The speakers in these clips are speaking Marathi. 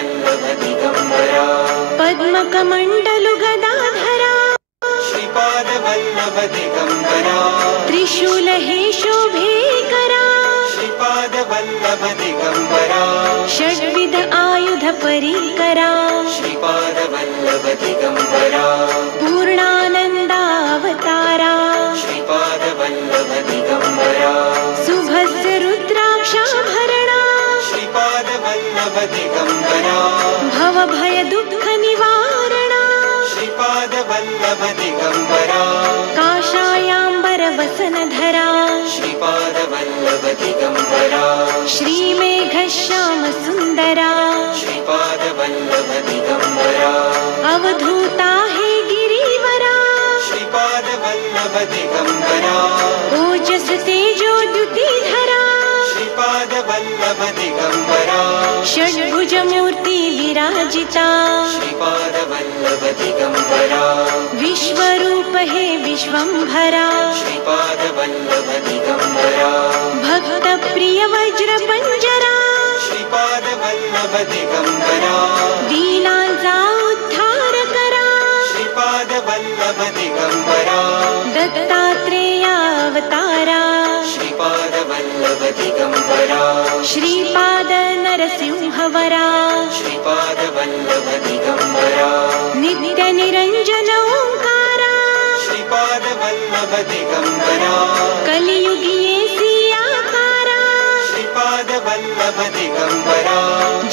वल्लभ दिगंबरा पद्मकमण्डलु गदाधरा श्रीपाद वल्लभ दिगंबरा त्रिशूल हे शोभेकरा श्रीपाद वल्लभ दिगंबरा षड्विध आयुध परिकरा श्रीपाद वल्लभ दिगंबरा पूर्णानन्दावतारा श्रीपाद वल्लभ दिगंबरा सुभस्य रुद्राक्षाभरणा श्रीपाद वल्लभ दिगंबरा भवभय दुःख निवारणा श्रीपाद वल्लभ दिगंबरा काषायाम्बर वसनधरा श्रीपाद वल्लभ दिगंबरा श्रीमेघश्याम सुन्दरा श्रीपाद वल्लभ दिगंबरा अवधूता हे गिरिवरा श्रीपाद वल्लभ दिगंबरा ओजस तेजो द्युतिधरा श्रीपाद वल्लभ दिगंबरा षड्भुज मूर्ति विराजिता श्रीपाद वल्लभ दिगंबरा विश्वरूप हे विश्वंभरा श्रीपाद वल्लभ दिगंबरा भक्त प्रिय वज्र पंजरा श्रीपाद वल्लभ दिगंबरा दीनांचा उद्धार करा श्रीपाद वल्लभ दिगंबरा दत्तात्रेयावतारा श्रीपाद वल्लभ दिगंबरा श्रीपाद नरसिंहवरा श्रीपाद वल्लभ दिगंबरा नित्य निरंजन ओंकारा श्रीपाद वल्लभ दिगंबरा कलियुगिये सियाकारा श्रीपाद वल्लभ दिगंबरा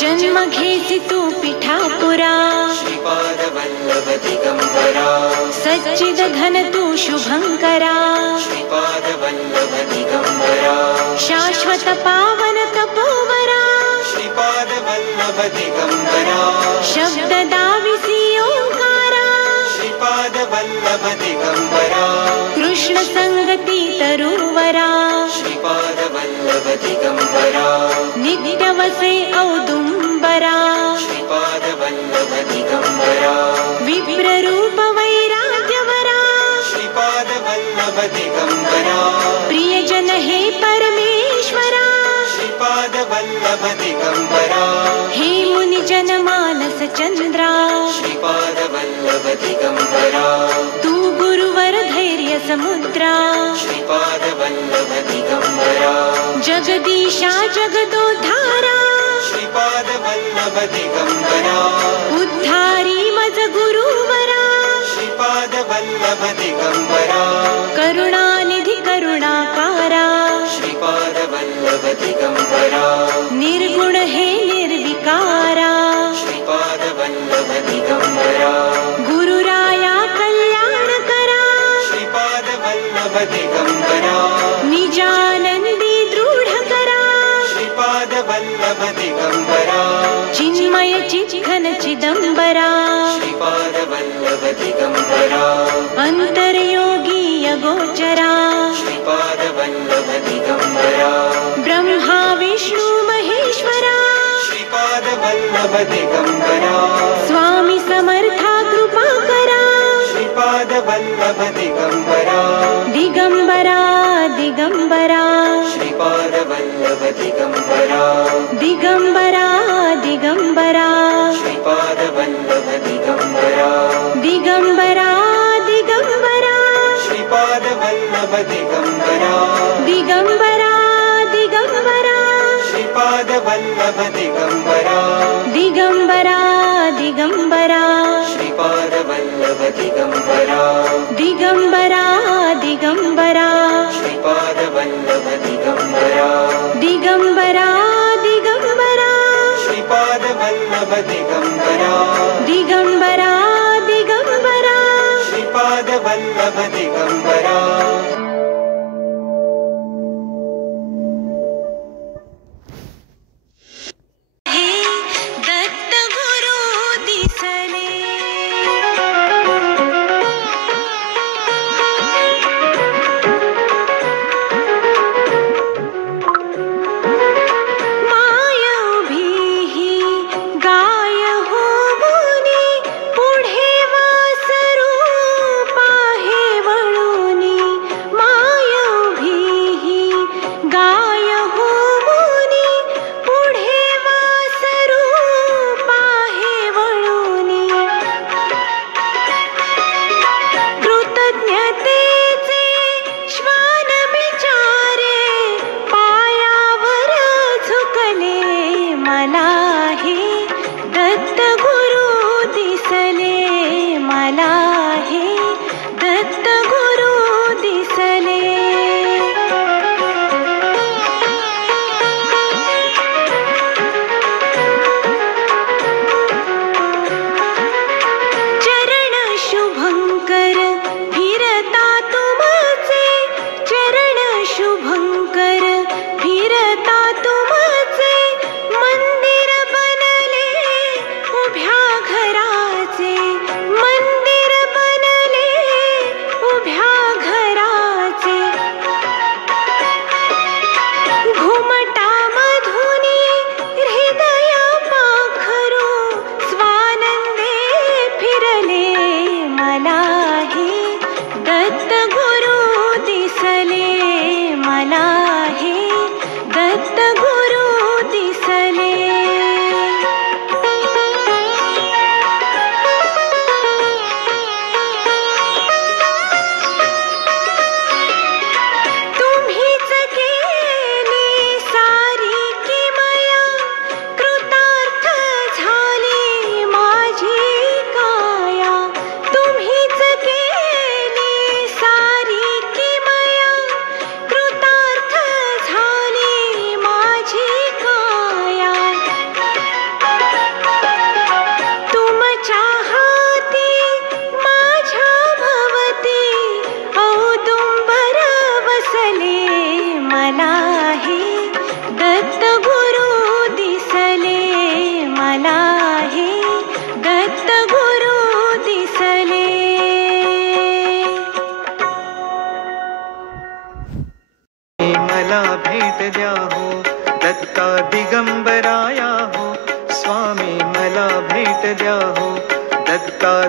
जन्म घेसी तू पिठापुरा श्रीपाद वल्लभ दिगंबरा सच्चिद घन तू शुभंकरा श्रीपाद वल्लभ दिगंबरा शाश्वत पावन तपोवरा श्रीपाद वल्लभ दिगंबरा शब्द दाविसी ओंकारा श्रीपाद वल्लभ दिगंबरा कृष्ण संगती तरुवरा श्रीपाद वल्लभ दिगंबरा नित्य वसे औदुंबरा श्रीपाद वल्लभ दिगंबरा विप्र रूप वैराग्यवरा श्रीपाद वल्लभ दिगंबरा प्रियजन हे परमेश्वरा श्रीपाद वल्लभ दिगंबरा हे मुनि जन मानस चंद्रा श्रीपाद वल्लभ दिगंबरा तू गुरुवर धैर्य समुद्रा श्रीपाद वल्लभ दिगंबरा जगदीशा जगदोद्धारा श्रीपाद वल्लभ दिगंबरा उद्धारी मज गुरुवरा श्रीपाद वल्लभ दिगंबरा करुणानिधि करुणाकारा श्रीपाद वल्लभ दिगंबरा निर्गुण हे निर्विकारा श्रीपाद वल्लभ दिगंबरा गुरुराया कल्याण करा श्रीपाद वल्लभ दिगंबरा निजानंदी दृढ करा श्रीपाद वल्लभ दिगंबरा चिन्मय चित्घन चिदंबरा श्रीपाद वल्लभ दिगंबरा अंतर्योगी अगोचरा श्रीपाद वल्लभ दिगंबरा ब्रह्मा विष्णु महेश्वरा श्रीपाद वल्लभ दिगंबरा स्वामी समर्था कृपा करा श्रीपाद वल्लभ दिगंबरा दिगंबरा दिगंबरा श्रीपाद वल्लभ दिगंबरा दिगंबरा दिगंबरा श्रीपाद वल्लभ दिगंबरा दिगंबरा दिगंबरा श्रीपाद वल्लभ दिगंबरा दिगंबरा दिगंबरा श्रीपाद वल्लभ दिगंबरा दिगंबरा दिगंबरा श्रीपाद वल्लभ दिगंबरा दिगंबरा दिगंबरा श्रीपाद वल्लभ दिगंबरा दिगंबरा दिगंबरा श्रीपाद वल्लभ दिगंबरा दिगंबरा दिगंबरा श्रीपाद वल्लभ दिगंबरा हे दत्त गुरु दिसले माय उभी गाय होऊनी पुढे वासरूप आहे व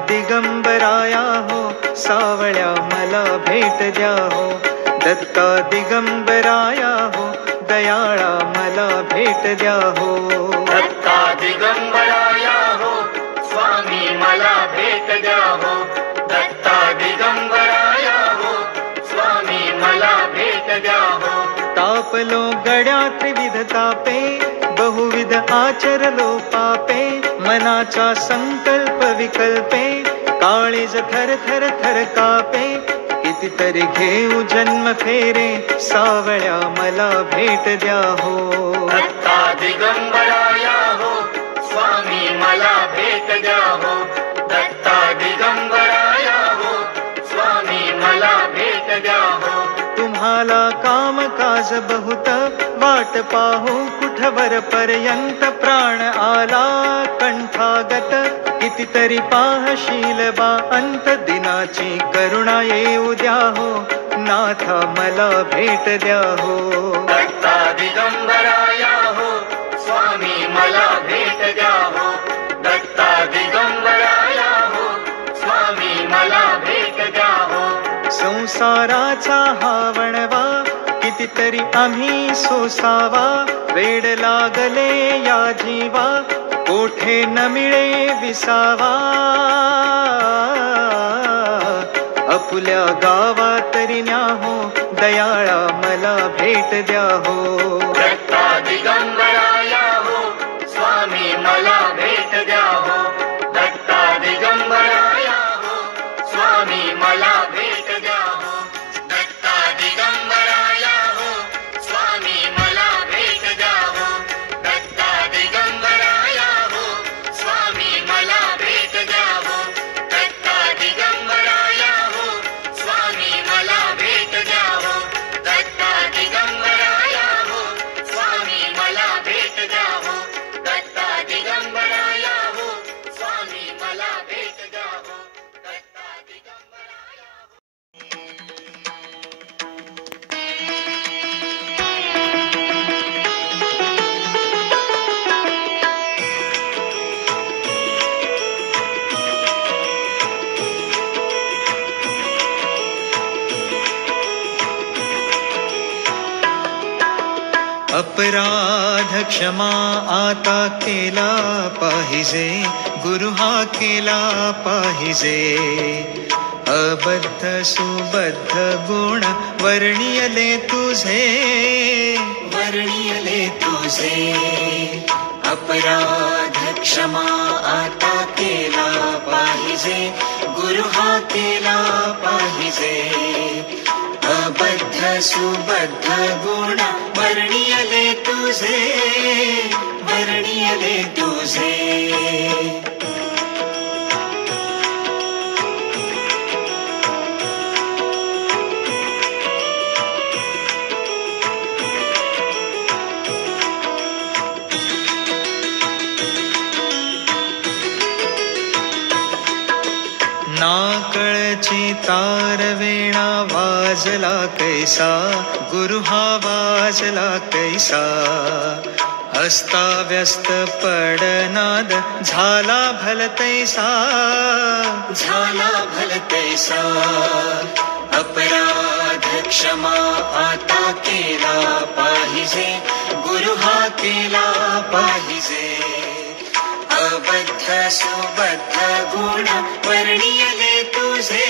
दिगंबराया हो सावळ्या मला भेट द्या हो दत्ता दिगंबराया हो दयाळा मला भेट द्या हो दत्ता दिगंबराया हो स्वामी मला भेट द्या हो दत्ता दिगंबराया हो स्वामी मला भेट द्या हो तापलो गड्या त्रिविध तापे बहुविध आचरलो पापे मनाचा संकल्प विकल्पे काळीज थर थर थर कापे कितीतरी घेऊ जन्म फेरे सावळ्या मला भेट द्या हो दत्ता दिगंबराया हो स्वामी मला भेट द्या हो दत्ता दिगंबराया हो स्वामी मला भेट द्या हो तुम्हाला काम काज बहुत वाट पाहू कुठवर पर्यंत प्राण आला कंठागत कितीतरी पाहशील बा अंत दिनाची करुणा येऊ द्या हो नाथा मला भेट द्या हो दत्ता दिगंबराया हो स्वामी मला भेट द्या हो दत्ता दिगंबराया हो स्वामी मला भेट द्या हो संसाराचा हा वणवा कितीतरी आम्ही सोसावा वेड लागले या जीवा कोठे न मिळे विसावा अपुल्या गावा तरी न्या हो दयाळा मला भेट द्या हो दत्ता दिगंबराया हो स्वामी मला भेट द्या हो दत्ता दिगंबराया हो स्वामी मला भेट द्या हो दत्ता दिगंबराया हो स्वामी मला भेट द्या हो दत्ता दिगंबराया हो स्वामी मला भेट द्या हो दत्ता दिगंबराया हो स्वामी मला भेट द्या हो दत्ता दिगंबराया हो स्वामी मला भेट द्या हो दत्ता दिगंबराया हो स्वामी मला भेट द्या हो दत्ता दिगंबराया हो अपराध क्षमा आता केला पाहिजे गुरु हा केला पाहिजे अबद्ध सुबद्ध गुण वर्णियले तुझे अपराध क्षमा आता केला पाहिजे गुरु हा केला पाहिजे अबद्ध सुबद्ध गुण वर्णियले तुझे नाकळची तार वेणा वाजला कैसा गुरु हा वाजला कैसा अस्ताव्यस्त पडनाद झाला भलतैसा अपराध क्षमा आता केला पाहिजे गुरु हा केला पाहिजे अबद्ध सुबद्ध गुण वर्णियले तुझे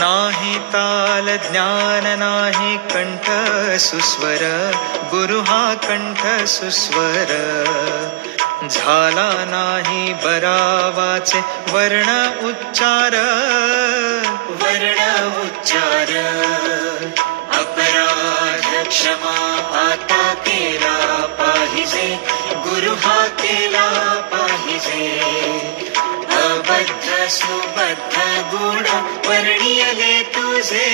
नाही ताल ज्ञान नाही कंठ सुस्वर गुरु हा कंठ सुस्वर झाला नाही बरावाचे वर्ण उच्चार अपराध क्षमा आता केला पाहिजे गुरु हा केला पाहिजे अबद्ध सुबद्ध गुण वर्णियले तुझे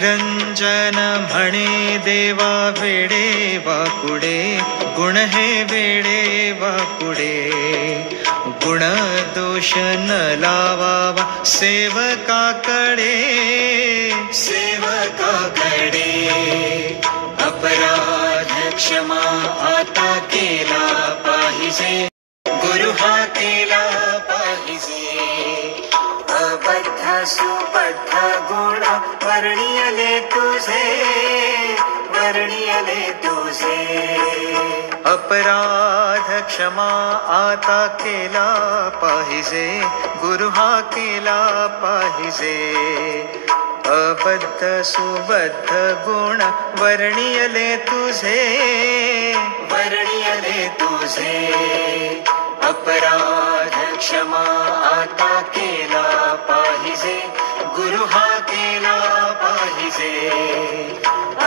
निरंजन म्हणे देवा वेडे वाकुडे गुण हे वेडे वाकुडे गुण दोष न लावावा सेवकाकडे अपराध क्षमा आता केला पाहिजे गुरु हा केला पाहिजे अबद्ध सुबद्ध गुण वर्णियले तुझे अपराध क्षमा आता केला पाहिजे गुरु हा केला पाहिजे अबद्ध सुबद्ध गुण वर्णियले तुझे अपराध क्षमा आता केला पाहिजे गुरु हा केला पाहिजे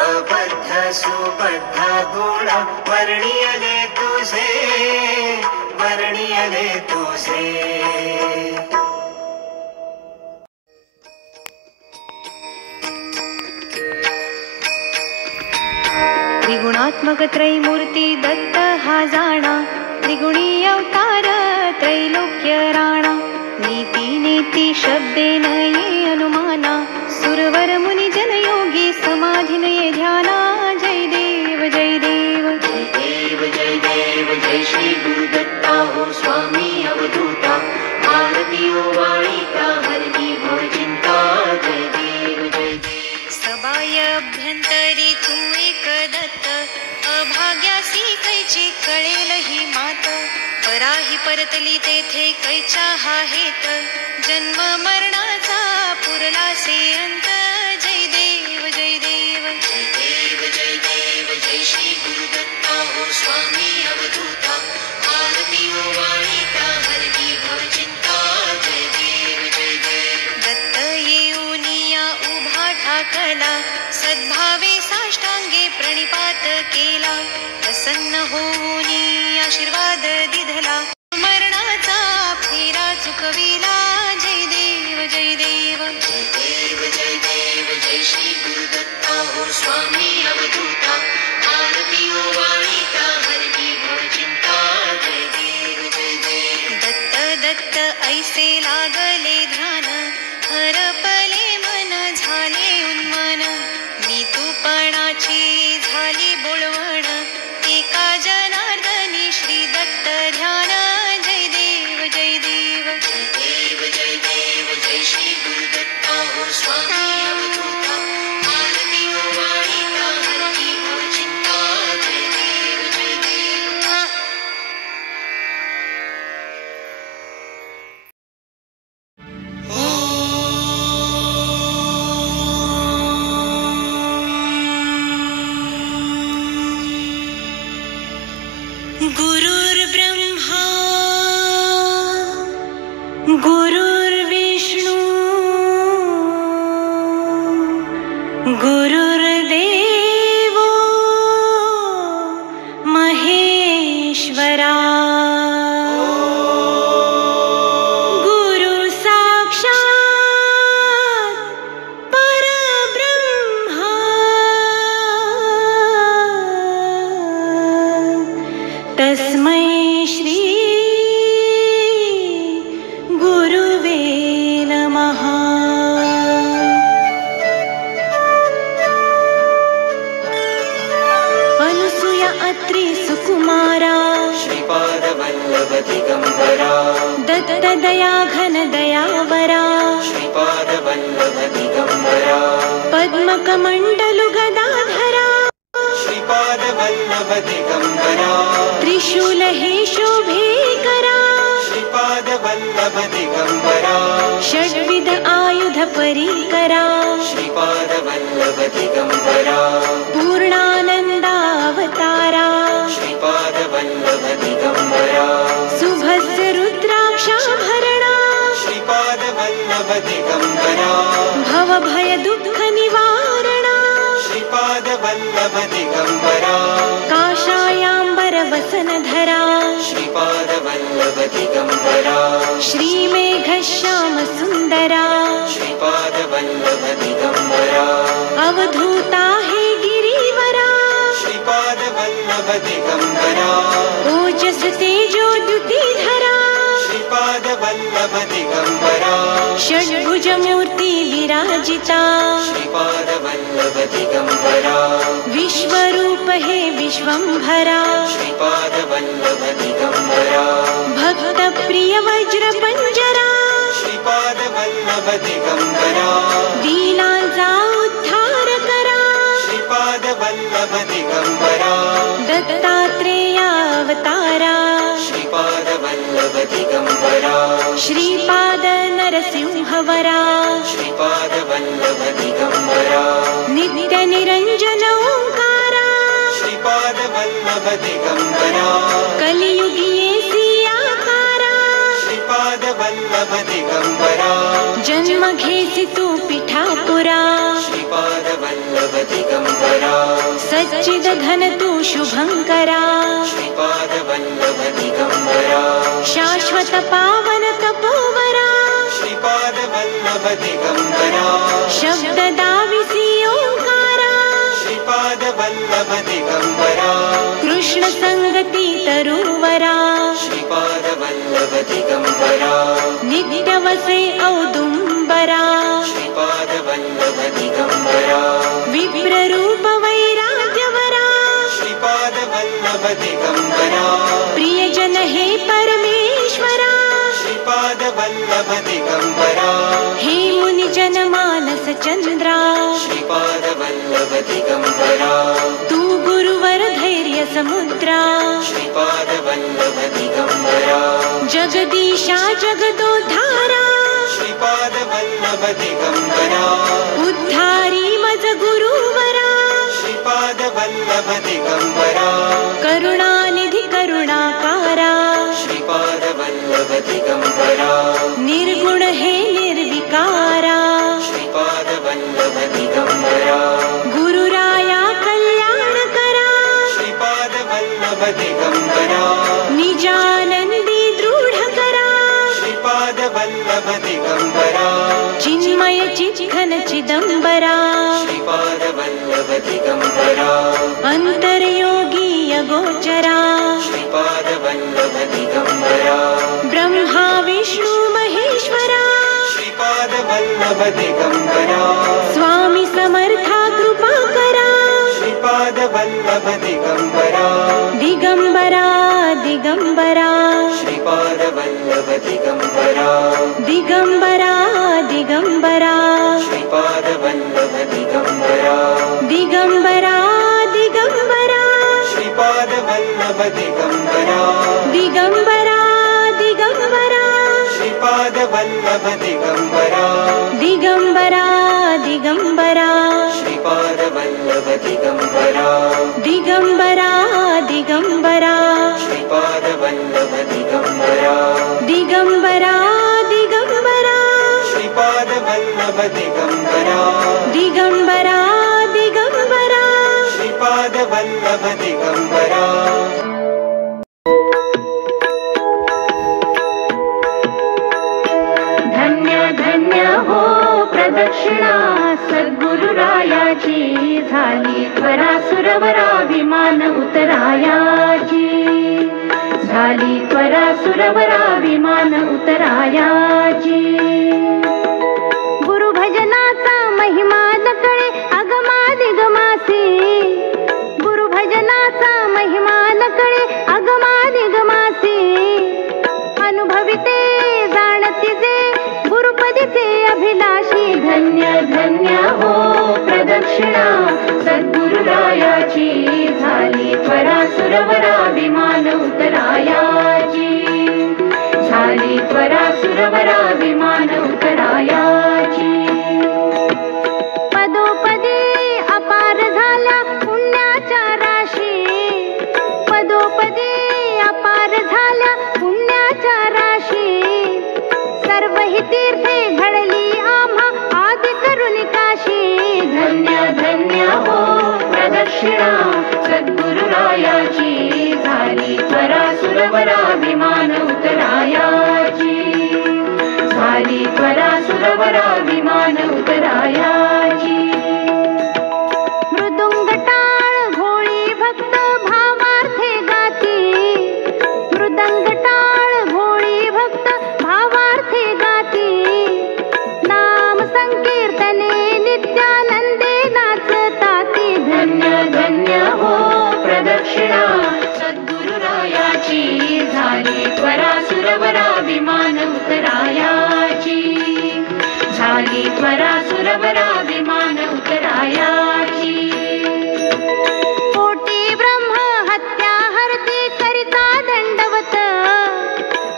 अबद्ध सुबद्ध गुण वर्णियले तुझे त्रिगुणात्मक त्रैमूर्ती दत्त हा जाणा त्रिगुणी अवतार त्रैलोक्य राणा नीती नेती शब्दे नये अनुमाना सुरवर मुनी जनयोगी समाधिन ये ध्याना जय देव जय देव जय श्री गुरुदत्ता हो स्वामी अवधूता भारतीयो वाणिका हरणी भव चिंता जय देव सबाय अभ्यंतरी तू एक दत्त अभाग्यासी कैची कळेल ही मात पराही परतली तेथे कैच्या हा हेत जन्म मरणाचा पुरलासे अंत जय देव जय देव जय श्री गुरुदत्ता हो स्वामी अवधूता भारतीयो वाणिका हरणी भव चिंता जय देव दत्त येऊनिया उभा ठाकला सद्भावे साष्टांगे प्रणिपात केला प्रसन्न होऊनी आशीर्वाद दिधला मरणाचा फेरा चुकविला जय देव जय देव जय श्री गुरुदत्ता हो स्वामी अवधूता भारतीयो वाणिका हरणी भव चिंता जय देव दत्त दत्त ऐसे लागले ध्यान हरपले मन झाले उन्मन मी तूपणाची झाली बोळवण एका जनार्दनी श्री दत्त ध्यान जय देव जय देव जय श्री गुरुदत्ता हो स्वामी अवधूता भारतीयो वाणिका हरणी भव चिंता जय देव गुरुर्ब्रह्मा गुरुर्विष्णू गुरुर्देवो महेश्वरा गुरु साक्षात् परब्रह्मा तस्मै श्री गुरुवे नमः अनुसूया अत्रि सुकुमारा श्रीपाद वल्लभ दिगंबरा दत्त दया घन दयावरा श्रीपाद वल्लभ दिगंबरा पद्मकमण्डलु गदाधरा श्रीपाद वल्लभ दिगंबरा त्रिशूल हे शोभेकरा श्रीपाद वल्लभ दिगंबरा षड्विध आयुध परीकरा श्रीपाद वल्लभ दिगंबरा पूर्णानंदावतारा श्रीपाद वल्लभ दिगंबरा सुभस्य रुद्राक्षाभरणा श्रीपाद वल्लभ दिगंबरा भवभय दुःख निवारणा श्रीपाद वल्लभ दिगंबरा काषायाम्बर वसनधरा श्रीपाद वल्लभ दिगंबरा श्रीमेघश्याम सुन्दरा श्रीपाद वल्लभ दिगंबरा अवधूता हे गिरीवरा श्रीपाद वल्लभ दिगंबरा ओजस तेजो द्युतिधरा श्रीपाद वल्लभ दिगंबरा षड्भुज मूर्ती विराजिता श्रीपाद वल्लभ दिगंबरा विश्वरूप हे विश्वंभरा श्रीपाद वल्लभ दिगंबरा भक्त प्रिय वज्र पंजरा श्रीपाद वल्लभ दिगंबरा दीनांचा उद्धार करा श्रीपाद वल्लभ दिगंबरा दत्तात्रेयावतारा श्रीपाद वल्लभ दिगंबरा श्रीपाद नरसिंहवरा श्रीपाद वल्लभ दिगंबरा नित्य निरंजन ओंकारा श्रीपाद वल्लभ दिगंबरा कलियुगी सियाकारा श्रीपाद वल्लभ दिगंबरा जन्म घेसी तू पिठापुरा श्रीपाद वल्लभ दिगंबरा सच्चिद घन तू शुभंकरा श्रीपाद वल्लभ दिगंबरा शाश्वत पावन तपोवरा श्रीपाद वल्लभ दिगंबरा शब्द दाविसी ओंकारा श्रीपाद वल्लभ दिगंबरा कृष्ण संगती तरुवरा श्रीपाद वल्लभ दिगंबरा नित्य वसे औदुंबरा श्रीपाद वल्लभ दिगंबरा विप्र रूप वैराग्यवरा श्रीपाद वल्लभ दिगंबरा प्रियजन हे परमेश्वरा श्रीपाद वल्लभ दिगंबरा हे मुनि जन मानस चंद्रा श्रीपाद वल्लभ दिगंबरा तू गुरुवर धैर्य समुद्रा श्रीपाद वल्लभ दिगंबरा जगदीशा जगदोद्धारा श्रीपाद वल्लभ दिगंबरा उद्धारी मज गुरुवरा श्रीपाद वल्लभ दिगंबरा करुणानिधि करुणाकारा श्रीपाद वल्लभ दिगंबरा निर्गुण हे निर्विकारा श्रीपाद वल्लभ दिगंबरा गुरुराया कल्याण करा श्रीपाद वल्लभ दिगंबरा निजानंदी दृढ करा श्रीपाद वल्लभ दिगंबरा चिन्मय चित्खन चिदंबरा श्रीपाद वल्लभ दिगंबरा अंतर्योगी अगोचरा श्रीपाद वल्लभ दिगंबरा ब्रह्मा विष्णु महेश्वरा श्रीपाद वल्लभ दिगंबरा स्वामी समर्था कृपा करा श्रीपाद वल्लभ दिगंबरा दिगंबरा दिगंबरा श्रीपाद वल्लभ दिगंबरा दिगंबरा दिगंबरा श्रीपाद वल्लभ दिगंबरा दिगंबरा दिगंबरा श्रीपाद वल्लभ दिगंबरा दिगंबरा दिगंबरा श्रीपाद वल्लभ दिगंबरा दिगंबरा दिगंबरा श्रीपाद वल्लभ दिगंबरा दिगंबरा दिगंबरा श्रीपाद वल्लभ दिगंबरा दिगंबरा दिगंबरा श्रीपाद वल्लभ दिगंबरा दिगंबरा दिगंबरा श्रीपाद वल्लभ दिगंबरा धन्य धन्य हो प्रदक्षिणा सद्गुरुरायाची झाली त्वरा सुरवरा विमान उतरायाची झाली त्वरा सुरवरा विमान उतरायाची गुरुभजनाचा महिमा नकळे अगमादिगमासी गुरुभजनाचा महिमा नकळे अगमादिगमासी अनुभविते जाणती जे गुरुपदीचे अभिलाषी धन्य धन्य हो प्रदक्षिणा सद्गुरुरायाची झाली त्वरा सुरवरा विमान उतरायाची झाली त्वरा सुरवरा विमान उतरायाची पदोपदी अपार झाल्या पुण्याच्या राशी पदोपदी अपार झाल्या पुण्याच्या राशी सर्व ही तीर्थे घडली आम्हा आदि करुणी काशी धन्य धन्य हो प्रदक्षिणा सद्गुरुरायाची झाली त्वरा सुरवरा विमान उतरायाची झाली त्वरा सुरवरा विमान उतरायाची झाली त्वरा सुरवरा विमान उतरायाची. कोटी ब्रह्म हत्या हरती करिता दंडवत,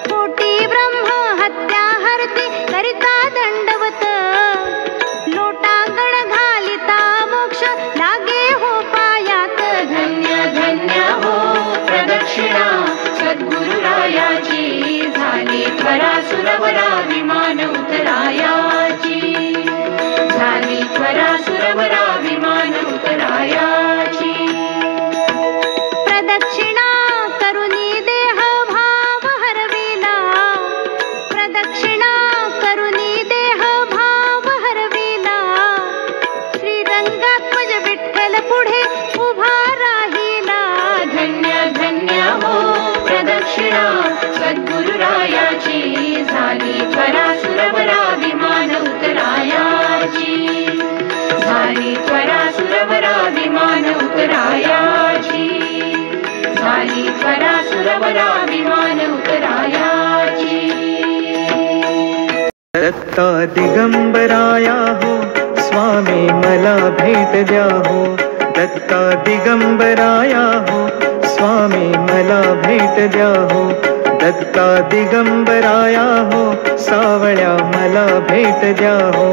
कोटी ब्रह्म हत्या हरती करिता दंडवत. लोटांगण घालिता मोक्ष लागे हो पायात. धन्य धन्य हो प्रदक्षिणा सद्गुरुरायाची. झाली त्वरा सुरवरा विमान उतरायाची. झाली त्वरा सुरवरा विमान उतरायाची. प्रदक्षिणा करुनी देह भाव हरविला, प्रदक्षिणा करुनी देह भाव हरविला. श्रीरंगात्मज विठ्ठल पुढे उभा राहिला. धन्य धन्य हो प्रदक्षिणा सद्गुरुरायाची. झाली त्वरा सुरवरा विमान उतरायाची. झाली त्वरा सुरवरा विमान उतरायाची. झाली त्वरा सुरवरा विमान उतरायाची. दत्ता दिगंबराया हो स्वामी मला भेट द्या हो. दत्ता दिगंबराया हो स्वामी मला भेट द्या हो. दत्ता दिगंबराया हो सावळ्या मला भेट द्या हो.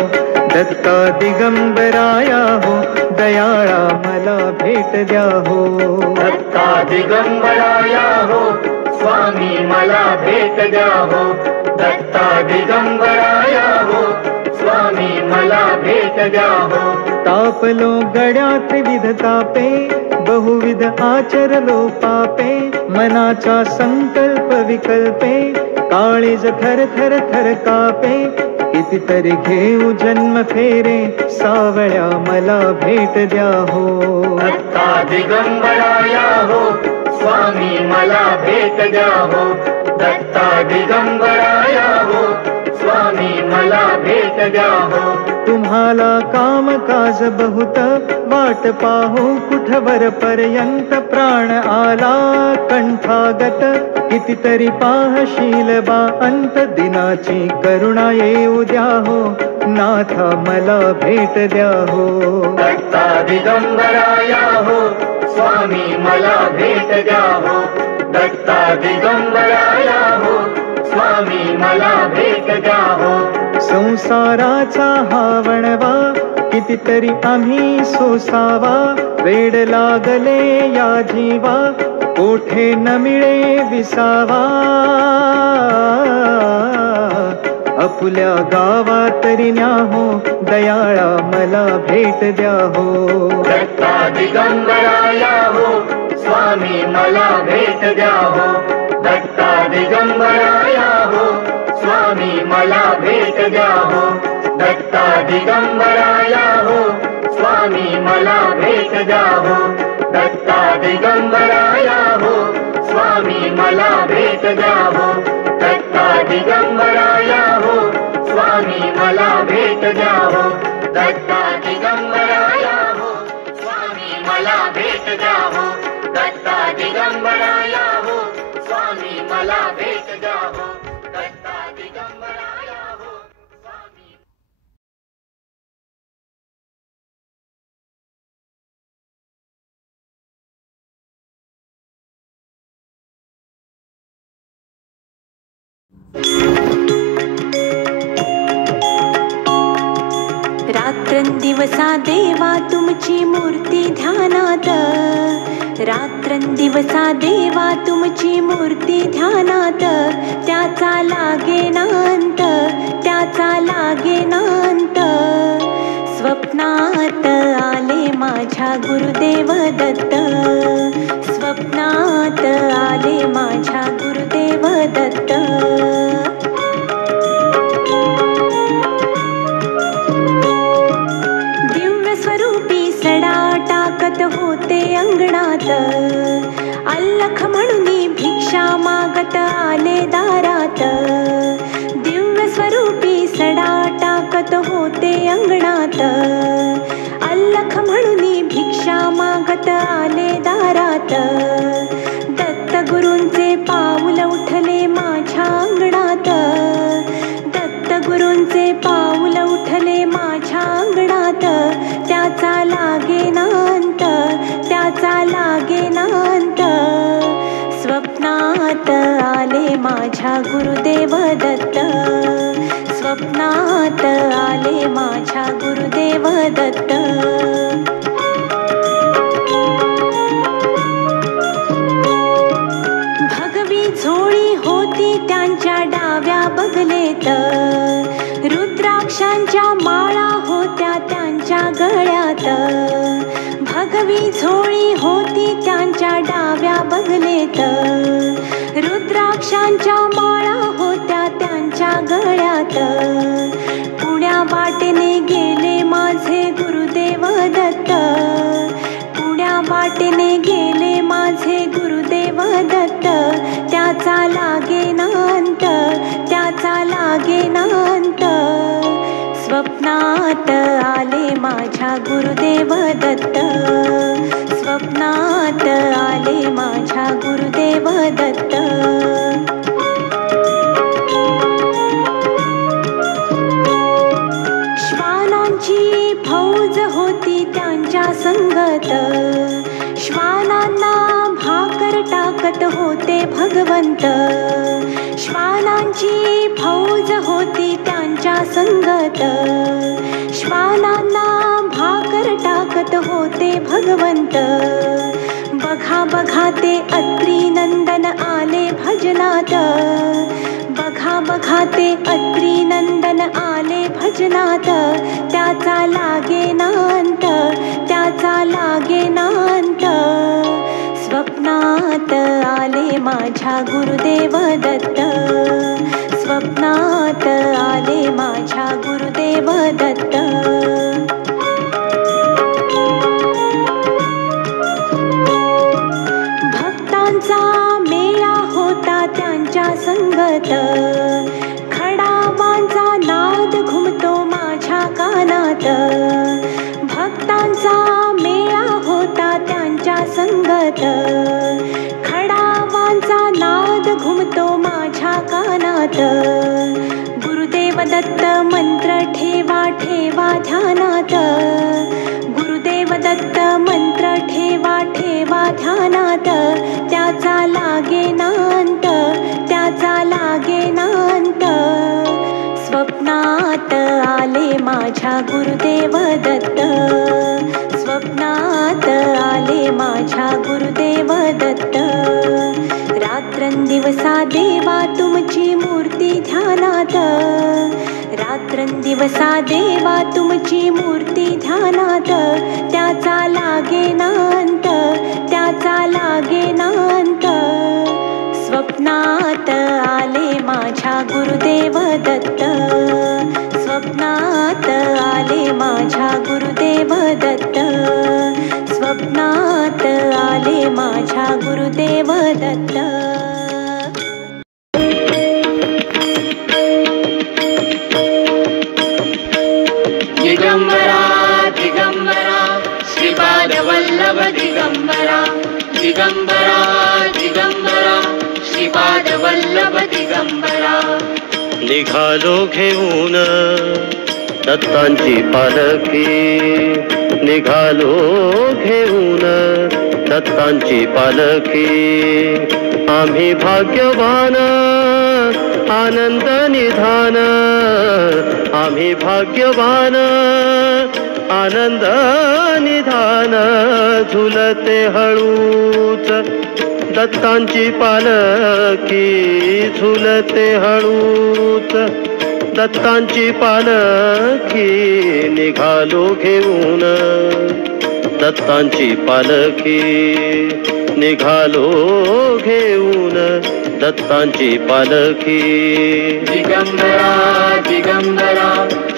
दत्ता दिगंबराया हो दयाळा मला भेट द्या हो. दत्ता दिगंबराया हो स्वामी मला भेट द्या हो. दत्ता दिगंबराया हो स्वामी मला भेट द्या हो. तापलो गड्या त्रिविध तापे बहुविध आचरलो पापे. मनाचा संकल्प विकल्पे काळीज थर थर थर कापे. कितीतरी घेऊ जन्म फेरे सावळ्या मला भेट द्या हो. दत्ता दिगंबराया हो स्वामी मला भेट द्या हो. दत्ता दिगंबराया हो स्वामी मला भेट द्या हो. तुम्हाला काम काज बहुत वाट पाहू कुठवर पर्यंत प्राण आला कंठागत. कितीतरी पाहशील बा अंत दिनाची करुणा येऊ द्या हो. नाथा मला भेट द्या हो. दत्ता दिगंबराया हो स्वामी मला भेट द्या हो. दत्ता दिगंबराया हो स्वामी मला भेट द्या हो. संसाराचा हा वणवा कितीतरी आम्ही सोसावा. वेड लागले या जीवा कोठे न मिळे विसावा. आपुल्या गावा तरी न्या हो दयाळा मला भेट द्या हो. दत्ता दिगंबराया हो स्वामी मला भेट द्या हो. दत्ता दिगंबराया हो स्वामी मला भेट द्या हो. दत्ता दिगंबराया हो स्वामी मला भेट द्या हो. दत्ता दिगंबराया हो स्वामी मला भेट द्या हो. दत्ता दिगंबराया हो स्वामी मला भेट द्या हो. दत्ता दिगंबराया हो स्वामी मला भेट द्या हो. दत्ता दिगंबराया हो स्वामी मला भेट द्या हो. दत्ता दिगंबराया हो स्वामी. रात्रंदिवसा देवा तुमची मूर्ती ध्यानात. रात्रंदिवसा देवा तुमची मूर्ती ध्यानात. त्याचा लागे नांत, त्याचा लागे नांत. स्वप्नात आले माझ्या गुरुदेव दत्त. स्वप्नात आले माझ्या गुरुदेव दत्त. दिव्य स्वरूपी सडा टाकत होते अंगणात. अल्लख म्हणून भिक्षा मागत आले दारात. दिव्य स्वरूपी सडा टाकत होते अंगणात. अल्लख म्हणून भिक्षा मागत आले दारात. दत्त गुरूंचे फुलांच्या माळा होत्या त्यांच्या गळ्यात, पुण्या वाटेने गेले माझे गुरुदेव दत्त, पुण्या वाटेने गेले माझे गुरुदेव दत्त, त्याचा लागेना अंत, त्याचा लागेना अंत. स्वप्नात आले माझ्या गुरुदेव दत्त, स्वप्नात आले माझ्या गुरुदेव दत्त. श्वानांची फौज होती त्यांच्या संगत, श्वानांना भाकर टाकत होते भगवंत, श्वानांची फौज होती त्यांच्या संगत, श्वानांना भाकर टाकत होते भगवंत. बघा बघा ते अत्री नंदन आले भजनात, बघा बघा ते अत्री नंदन आले भजनात, त्याचा लागेना अंत, त्याचा लागेना अंत. स्वप्नात आले माझ्या गुरुदेव दत्त, स्वप्नात आले माझ्या गुरुदेव दत्त. भक्तांचा मेळा होता त्यांच्या संगत, खडावांचा नाद घुमतो माझ्या कानात, भक्तांचा मेळा होता त्यांच्या संगत, खडावांचा नाद घुमतो माझ्या कानात. गुरुदेव दत्त मंत्र ठेवा ठेवा ध्यानात, गुरुदेव दत्त मंत्र ठेवा ठेवा ध्यानात, त्याचा लागेना अंत, त्याचा लागेना अंत. स्वप्नात आले माझ्या गुरुदेव दत्त, स्वप्नात आले माझ्या गुरुदेव दत्त. रात्रंदिवसा देवा तुमची मूर्ती ध्यानात, रात्रंदिवसा देवा तुमची मूर्ती ध्यानात, त्याचा लागेना अंत, त्याचा लागेना अंत. स्वप्नात आले माझ्या गुरुदेव दत्त, स्वप्नात आले माझ्या गुरुदेव दत्त, स्वप्नात आले माझ्या गुरुदेव दत्त. दिगंबरा दिगंबरा श्रीपाद वल्लभ दिगंबरा, दिगंबरा दिगंबरा श्रीपाद वल्लभ दिगंबरा. निघालो घेऊन दत्तांची पालखी, निघालो घेऊन दत्तांची पालखी. आम्ही भाग्यवान आनंद निधान, आम्ही भाग्यवान आनंद निधान. झुलते हळूच दत्तांची पालखी, झुलते हळूच दत्तांची पालखी. निघालो घेऊन दत्तांची पालखी, निघालो घेऊन दत्तांची पालखी. दिगंबरा दिगंबरा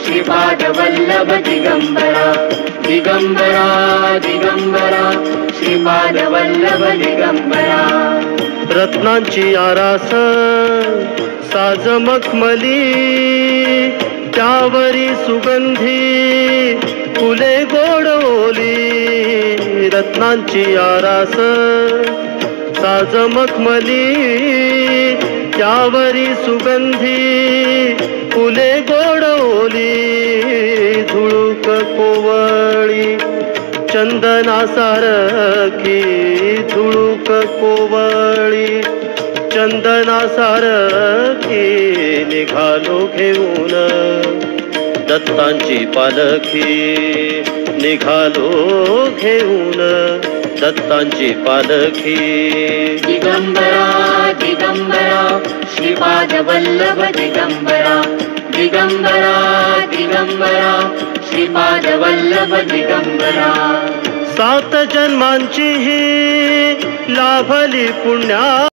श्रीपाद वल्लभ दिगंबरा, दिगंबरा दिगंबरा श्रीपाद वल्लभ दिगंबरा. रत्नांची आरास साज मखमली, त्यावरी सुगंधी फुले गोड ओली. रत्नांची आरास साज मखमली, त्यावरी सुगंधी फुले गोड ओली. झुळूक कोवळी चंदनासारखी, झुळूक कोवळी चंदनासारखी. निघालो घेऊन दत्तांची पालखी, निघालो घेऊन दत्तांची पालखी. दिगंबरा दिगंबरा श्रीपाद वल्लभ दिगंबरा, दिगंबरा दिगंबरा श्रीपाद वल्लभ दिगंबरा. 7 जन्मांची ही लाभली पुण्या